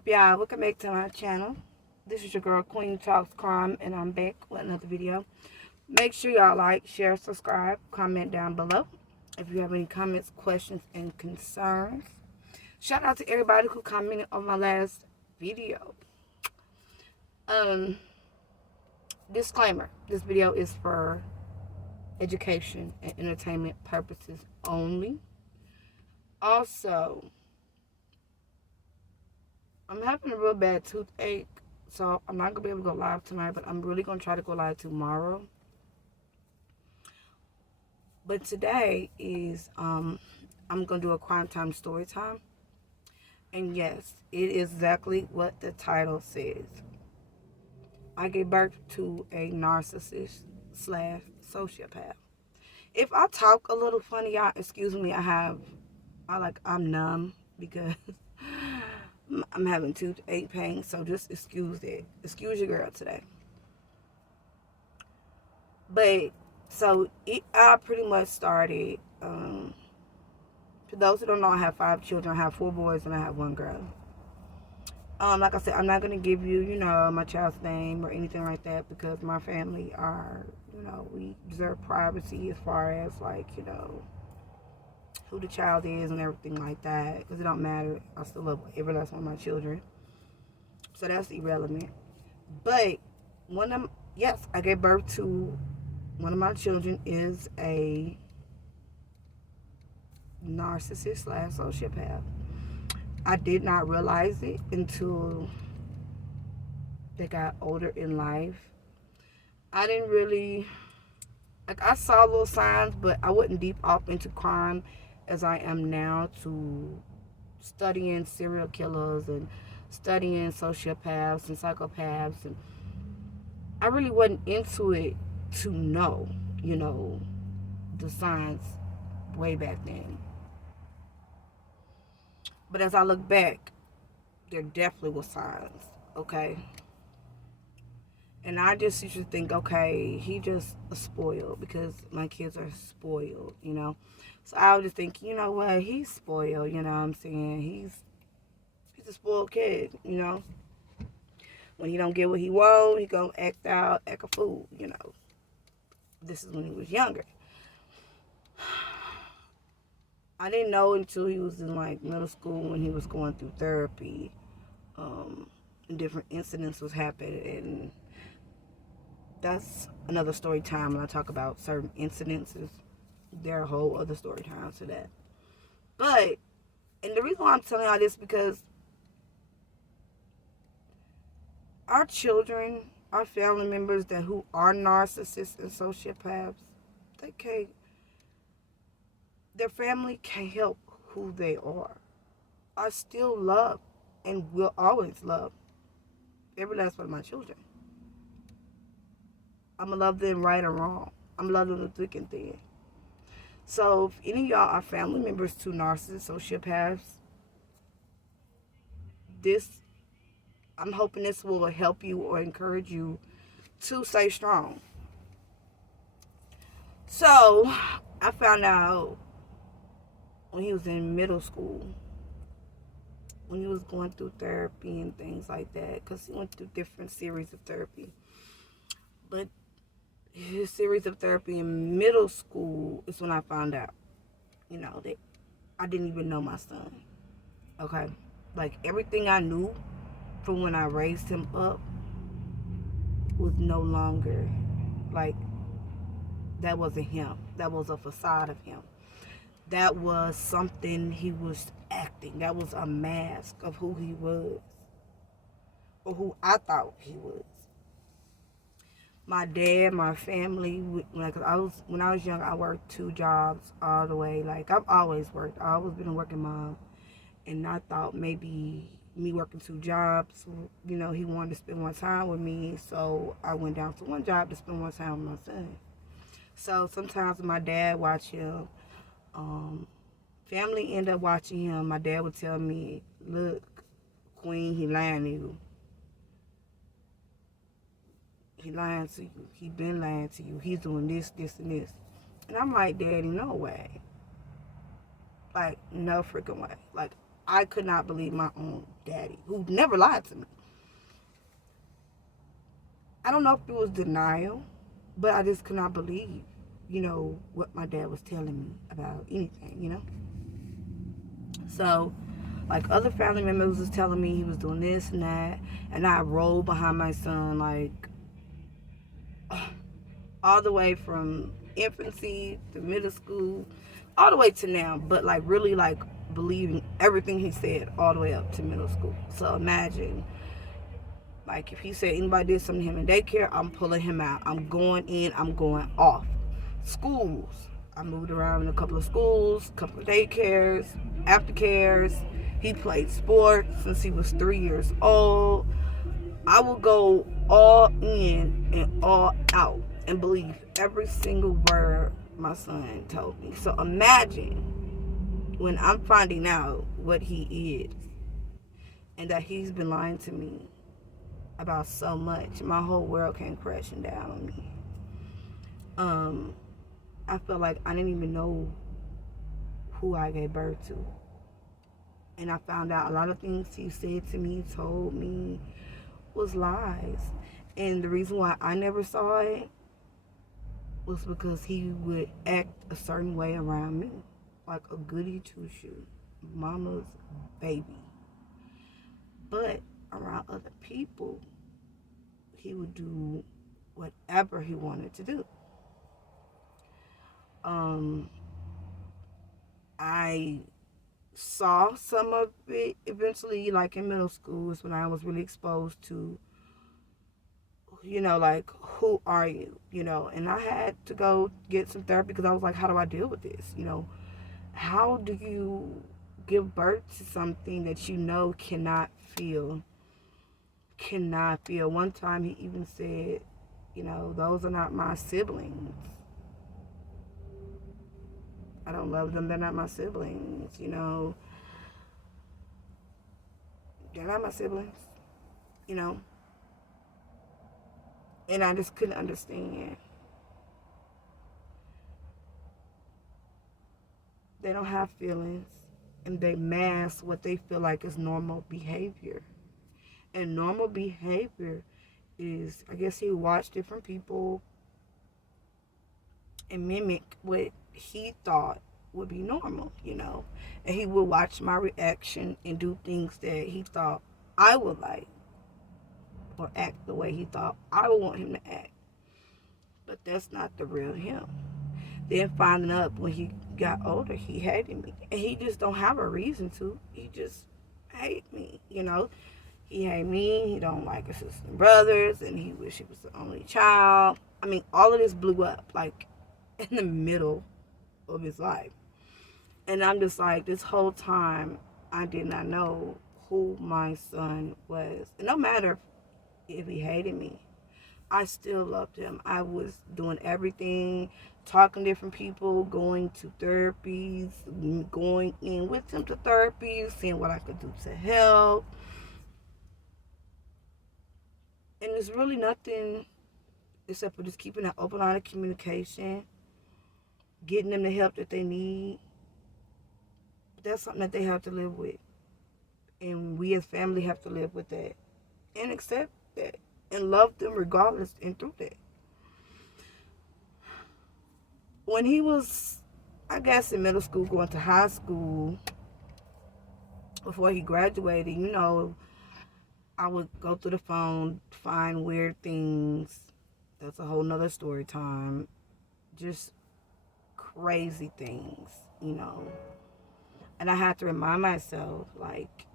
up, y'all? Welcome back to my channel. This is your girl, Queen Talks Crime, and I'm back with another video. Make sure y'all like, share, subscribe, comment down below if you have any comments, questions, and concerns. Shout out to everybody who commented on my last video. Disclaimer: this video is for education and entertainment purposes only. Also, I'm having a real bad toothache, so I'm not going to be able to go live tonight, but I'm really going to try to go live tomorrow. But today is, I'm going to do a crime time story time. And yes, it is exactly what the title says. I gave birth to a narcissist / sociopath. If I talk a little funny, y'all, excuse me, I'm numb because I'm having toothache pain, so just excuse it. Excuse your girl today. But, I pretty much started, for those who don't know, I have 5 children. I have 4 boys and I have 1 girl. Like I said, I'm not going to give you, my child's name or anything like that because my family are, we deserve privacy as far as, who the child is and everything like that, because it don't matter. I still love every last one of my children, so that's irrelevant. But I gave birth to one of my children is a narcissist / sociopath. I did not realize it until they got older in life. I didn't really, I saw little signs, but I wasn't deep off into crime as I am now, to studying serial killers and studying sociopaths and psychopaths, and I really wasn't into it to know, the signs way back then. But as I look back, there definitely were signs, okay? And I just used to think, okay, he just spoiled because my kids are spoiled, So I would just think, you know what, he's spoiled, you know what I'm saying? He's a spoiled kid, When he don't get what he want, he gonna act a fool, This is when he was younger. I didn't know until he was in middle school when he was going through therapy, and different incidents was happening, and that's another story time when I talk about certain incidences. There are a whole other story times to that. But, and the reason why I'm telling y'all this because our children, our family members who are narcissists and sociopaths, their family can't help who they are. I still love and will always love every last one of my children. I'm going to love them right or wrong. I'm going to love them through thick and thin. So if any of y'all are family members to narcissists, sociopaths, I'm hoping this will help you or encourage you to stay strong. So I found out when he was in middle school, when he was going through therapy and things like that, because he went through different series of therapy. But his series of therapy in middle school is when I found out, that I didn't even know my son. Okay? Everything I knew from when I raised him up was no longer, that wasn't him. That was a facade of him. That was something he was acting. That was a mask of who he was, or who I thought he was. My dad, my family, when I was young, I worked 2 jobs all the way. I've always worked. I've always been a working mom. And I thought maybe me working 2 jobs, he wanted to spend more time with me. So I went down to 1 job to spend more time with my son. So sometimes when my dad watched him, family ended up watching him. My dad would tell me, look, Queen, he lying to you. He lying to you. He been lying to you. He's doing this, this, and this. And I'm like, Daddy, no way. No freaking way. I could not believe my own daddy, who never lied to me. I don't know if it was denial, but I just could not believe, what my dad was telling me about anything. So, like, other family members was telling me he was doing this and that, and I rolled behind my son, like, all the way from infancy to middle school, all the way to now, but, like, really, like, believing everything he said all the way up to middle school. So imagine, like, if he said anybody did something to him in daycare, I'm pulling him out. I'm going in, I'm going off. Schools. I moved around in a couple of schools, a couple of daycares, aftercares. He played sports since he was 3 years old. I would go all in and all out and believe every single word my son told me. So imagine when I'm finding out what he is and that he's been lying to me about so much. My whole world came crashing down on me. I felt like I didn't even know who I gave birth to. And I found out a lot of things he said to me, told me, was lies. And the reason why I never saw it was because he would act a certain way around me, like a goody two-shoe, mama's baby. But around other people, he would do whatever he wanted to do. I saw some of it eventually, like in middle school, is when I was really exposed to, like, who are you? And I had to go get some therapy because I was like, how do I deal with this? How do you give birth to something that cannot feel? One time he even said, those are not my siblings. I don't love them. They're not my siblings. They're not my siblings. And I just couldn't understand. They don't have feelings, and they mask what they feel like is normal behavior. And normal behavior is, I guess, he watched different people and mimic what he thought would be normal, And he would watch my reaction and do things that he thought I would like, or act the way he thought I would want him to act. But that's not the real him. Then finding out when he got older, he hated me. And he just don't have a reason to. He just hate me, He hate me. He don't like his sisters and brothers. And he wish he was the only child. I mean, all of this blew up, like, in the middle of his life. And I'm just like, this whole time, I did not know who my son was. And no matter if he hated me, I still loved him. I was doing everything, talking to different people, going to therapies, going in with him to therapy, seeing what I could do to help. And there's really nothing except for just keeping an open line of communication, getting them the help that they need. But that's something that they have to live with. And we as family have to live with that and accept that and love them regardless and through that. When he was, I guess, in middle school, going to high school, before he graduated, I would go through the phone, find weird things. That's a whole nother story time. Just crazy things, And I had to remind myself, like,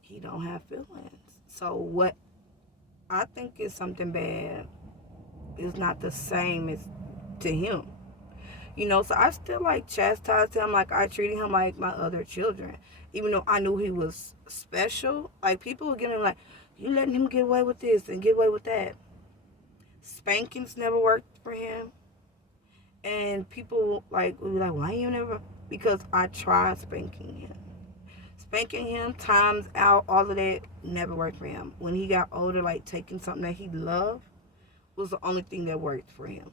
he don't have feelings. So what I think is something bad is not the same as to him. So I still, like, chastised him, like I treated him like my other children. Even though I knew he was special, like, people were getting like, you letting him get away with this and get away with that. Spankings never worked for him. And people, like, would be like, why you never? Because I tried spanking him. Spanking him, times out, all of that never worked for him. When he got older, like, taking something that he loved was the only thing that worked for him.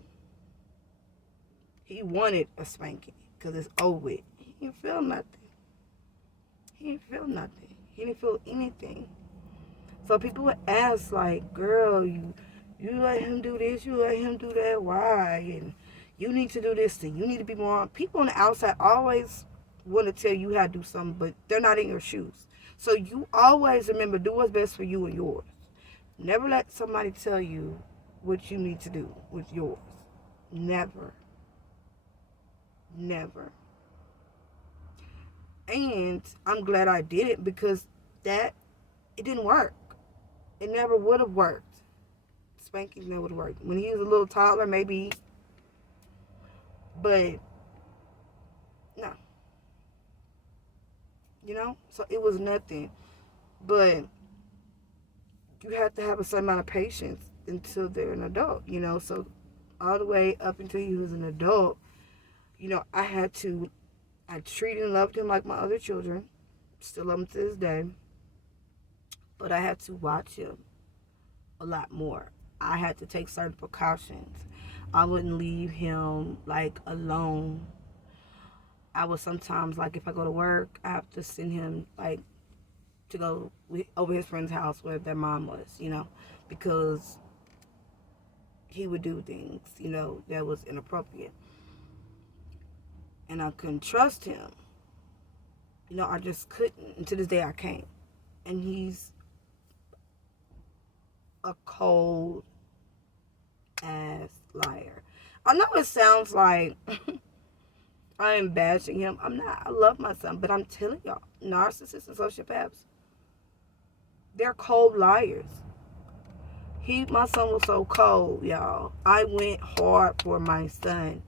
He wanted a spanking because it's over with. He didn't feel nothing. He didn't feel nothing. He didn't feel anything. So people would ask, like, girl, you let him do this, you let him do that, why? And you need to do this and you need to be more. People on the outside always want to tell you how to do something, but they're not in your shoes. So you always remember, do what's best for you and yours. Never let somebody tell you what you need to do with yours. Never. Never. And I'm glad I did it because it didn't work. It never would have worked. Spanking never would have worked. When he was a little toddler, maybe. But, no. You know? So it was nothing. But you have to have a certain amount of patience until they're an adult, you know? So all the way up until he was an adult, you know, I treated and loved him like my other children. Still love him to this day. But I had to watch him a lot more. I had to take certain precautions. I wouldn't leave him, like, alone. I would sometimes, like, if I go to work, I have to send him, like, to go over his friend's house where their mom was, you know, because he would do things, you know, that was inappropriate. And I couldn't trust him. You know, I just couldn't. And to this day, I can't. And he's a cold ass liar. I know it sounds like I am bashing him. I'm not. I love my son. But I'm telling y'all, narcissists and sociopaths, they're cold liars. My son was so cold, y'all. I went hard for my son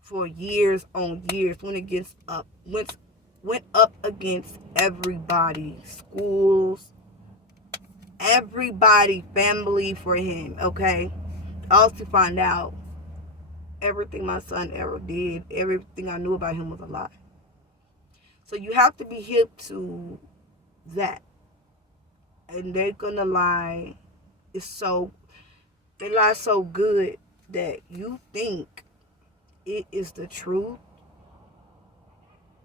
for years on years. Went up against everybody, schools, everybody, family for him, okay? Also find out everything my son ever did, everything I knew about him was a lie. So you have to be hip to that. And they're gonna lie. They lie so good that you think it is the truth.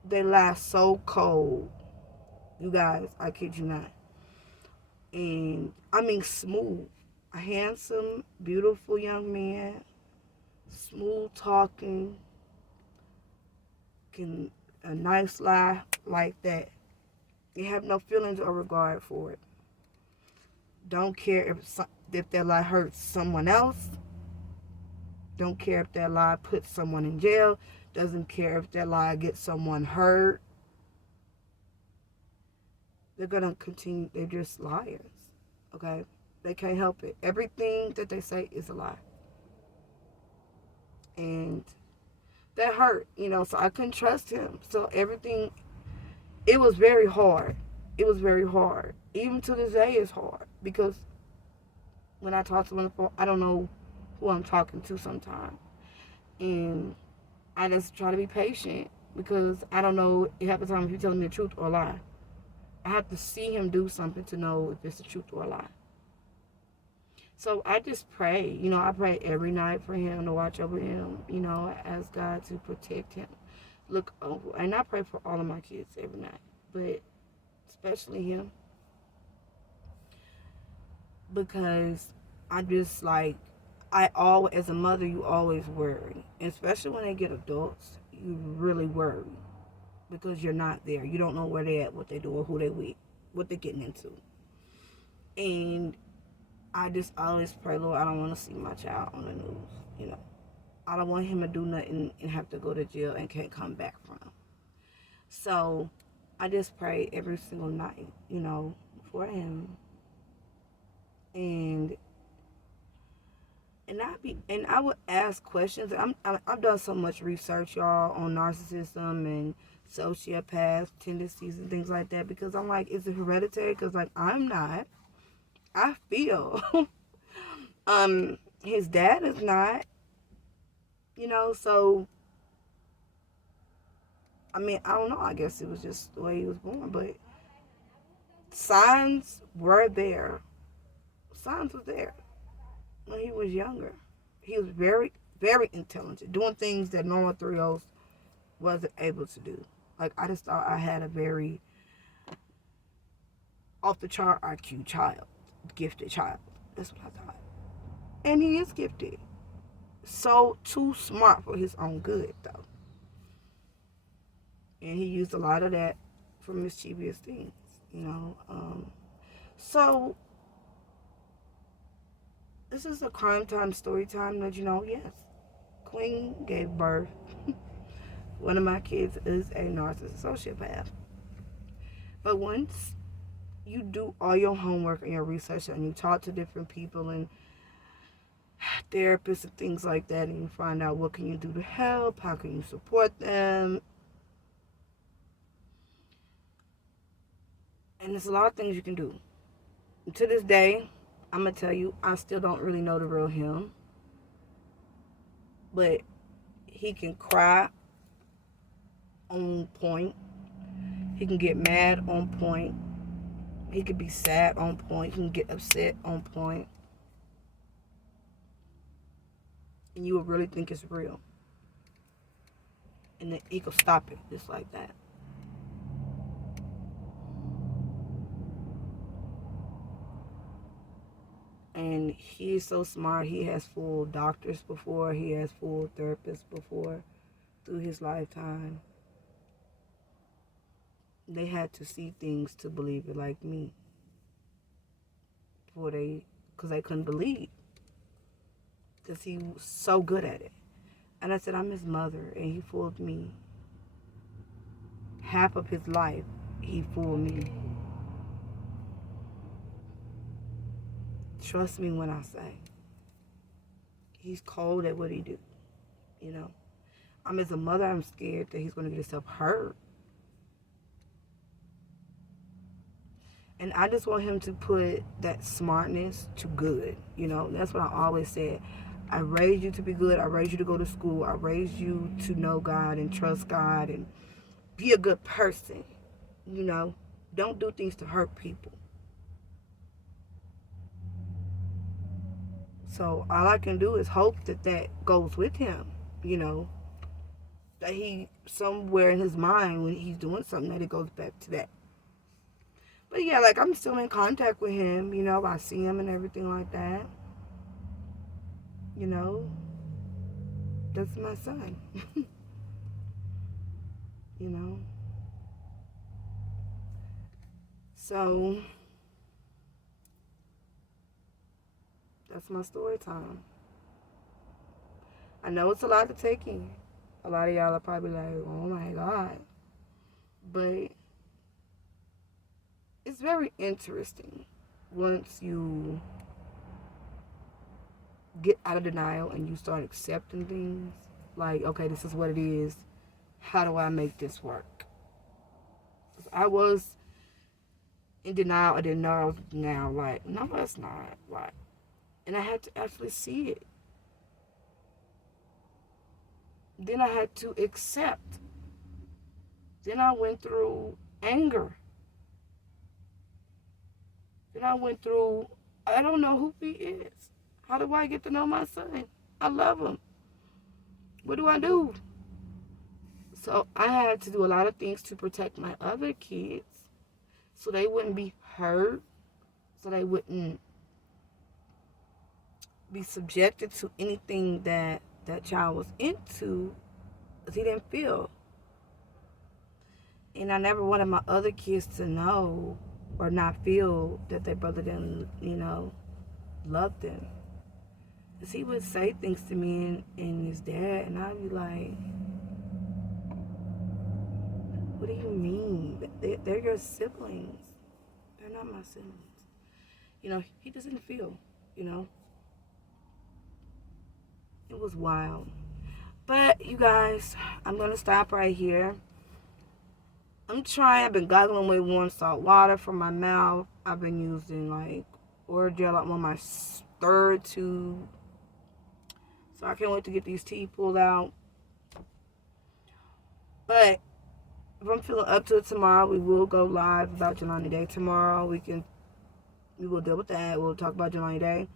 They lie so cold. You guys, I kid you not. And I mean smooth. A handsome, beautiful young man. Smooth talking. A nice lie like that. They have no feelings or regard for it. Don't care if that lie hurts someone else. Don't care if that lie puts someone in jail. Doesn't care if that lie gets someone hurt. They're going to continue. They're just liars. Okay? They can't help it. Everything that they say is a lie. And that hurt, you know, so I couldn't trust him. So everything, it was very hard. It was very hard. Even to this day, it's hard. Because when I talk to him on the phone, I don't know who I'm talking to sometimes. And I just try to be patient because I don't know half the time if he's telling me the truth or a lie. I have to see him do something to know if it's the truth or a lie. So I just pray, you know, I pray every night for him to watch over him, you know, I ask God to protect him, look over, and I pray for all of my kids every night, but especially him, because I just as a mother, you always worry, and especially when they get adults, you really worry, because you're not there, you don't know where they're at, what they do, or who they with, what they're getting into, and I just always pray, Lord, I don't want to see my child on the news, you know. I don't want him to do nothing and have to go to jail and can't come back from. So I just pray every single night, you know, for him. And I would ask questions. I've done so much research, y'all, on narcissism and sociopath tendencies and things like that, because I'm like, is it hereditary? Because, like, I'm not. I feel. His dad is not. You know, so, I mean, I don't know. I guess it was just the way he was born. But signs were there. Signs was there when he was younger. He was very, very intelligent, doing things that normal 3-year-olds wasn't able to do. Like, I just thought I had a very off the chart IQ child, gifted child. That's what I thought. And he is gifted. So too smart for his own good, though. And he used a lot of that for mischievous things, you know. So this is a crime time, story time. That, you know, yes, Queen gave birth. One of my kids is a narcissist sociopath. But once you do all your homework and your research and you talk to different people and therapists and things like that, and you find out what can you do to help, how can you support them, and there's a lot of things you can do. To this day, I'm gonna tell you, I still don't really know the real him, but he can cry on point, he can get mad on point, he could be sad on point, he can get upset on point, and you would really think it's real. And then he could stop it just like that. And he is so smart. He has full doctors before, he has full therapists before through his lifetime. They had to see things to believe it, like me. Because they couldn't believe. Because he was so good at it. And I said, I'm his mother, and he fooled me. Half of his life, he fooled me. Trust me when I say. He's cold at what he do, you know. I'm as a mother, I'm scared that he's going to get himself hurt. And I just want him to put that smartness to good, you know. That's what I always said. I raised you to be good. I raised you to go to school. I raised you to know God and trust God and be a good person, you know. Don't do things to hurt people. So all I can do is hope that that goes with him, you know. That he, somewhere in his mind, when he's doing something, that it goes back to that. But yeah, like, I'm still in contact with him, you know. I see him and everything like that. You know, that's my son. You know. So, that's my story time. I know it's a lot to take in. A lot of y'all are probably like, oh my God. But it's very interesting once you get out of denial and you start accepting things. Like, okay, this is what it is. How do I make this work? I was in denial. I didn't know I was in denial. Like, no, that's not. Like, and I had to actually see it. Then I had to accept. Then I went through anger. Then I went through, I don't know who he is. How do I get to know my son? I love him. What do I do? So I had to do a lot of things to protect my other kids so they wouldn't be hurt, so they wouldn't be subjected to anything that that child was into, because he didn't feel. And I never wanted my other kids to know or not feel that their brother didn't, you know, love them. Because he would say things to me and his dad, and I'd be like, what do you mean? They're your siblings. They're not my siblings. You know, he just didn't feel, you know. It was wild. But, you guys, I'm going to stop right here. I've been gargling with warm salt water from my mouth. I've been using, like, oil gel on my third tube. So I can't wait to get these teeth pulled out. But if I'm feeling up to it tomorrow, we will go live about Jelani Day tomorrow. We will deal with that. We'll talk about Jelani Day.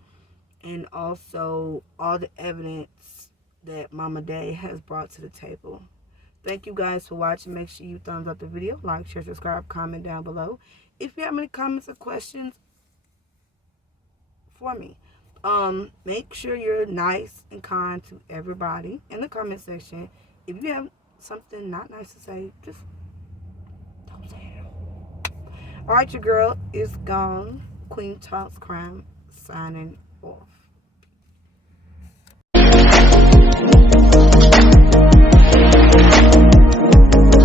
And also all the evidence that Mama Day has brought to the table Thank you guys for watching. Make sure you thumbs up the video, like, share, subscribe, comment down below. If you have any comments or questions for me, make sure you're nice and kind to everybody in the comment section. If you have something not nice to say, just don't say it. All right, your girl is gone. Queen Talks Crime signing off.